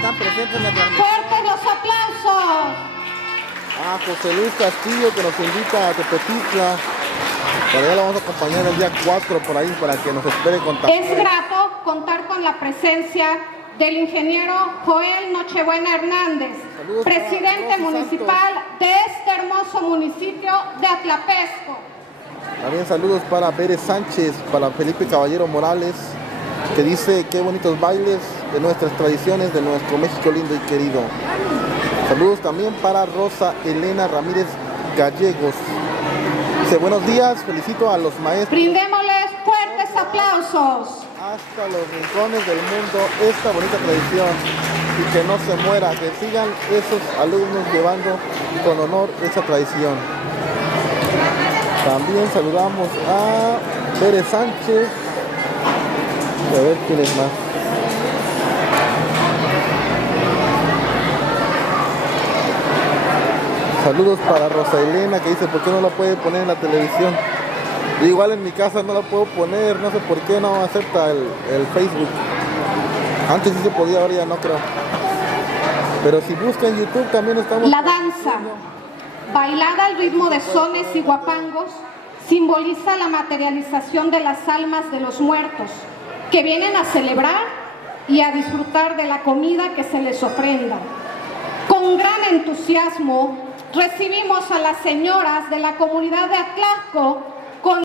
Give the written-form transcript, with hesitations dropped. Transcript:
están presentes en la transmisión. ¡Fuertes los aplausos! A José Luis Castillo, que nos invita a Tepetitla. Para allá lo vamos a acompañar el día 4 por ahí para que nos espere con Es grato contar con la presencia del ingeniero Joel Nochebuena Hernández, Saludos presidente para Rosy municipal de este hermoso municipio de Atlapesco. También saludos para Bere Sánchez, para Felipe Caballero Morales, que dice qué bonitos bailes de nuestras tradiciones, de nuestro México lindo y querido. Saludos también para Rosa Elena Ramírez Gallegos. Dice buenos días, felicito a los maestros. Brindémosles fuertes aplausos. Hasta los rincones del mundo esta bonita tradición y que no se muera, que sigan esos alumnos llevando con honor esa tradición. También saludamos a Bere Sánchez. A ver quién es más. Saludos para Rosa Elena, que dice por qué no lo puede poner en la televisión. Igual en mi casa no lo puedo poner, no sé por qué no acepta el Facebook. Antes sí se podía, ahora ya no creo. Pero si busca en YouTube también estamos... La danza, bailada al ritmo de sones y guapangos, simboliza la materialización de las almas de los muertos, que vienen a celebrar y a disfrutar de la comida que se les ofrenda. Con gran entusiasmo recibimos a las señoras de la comunidad de Atlasco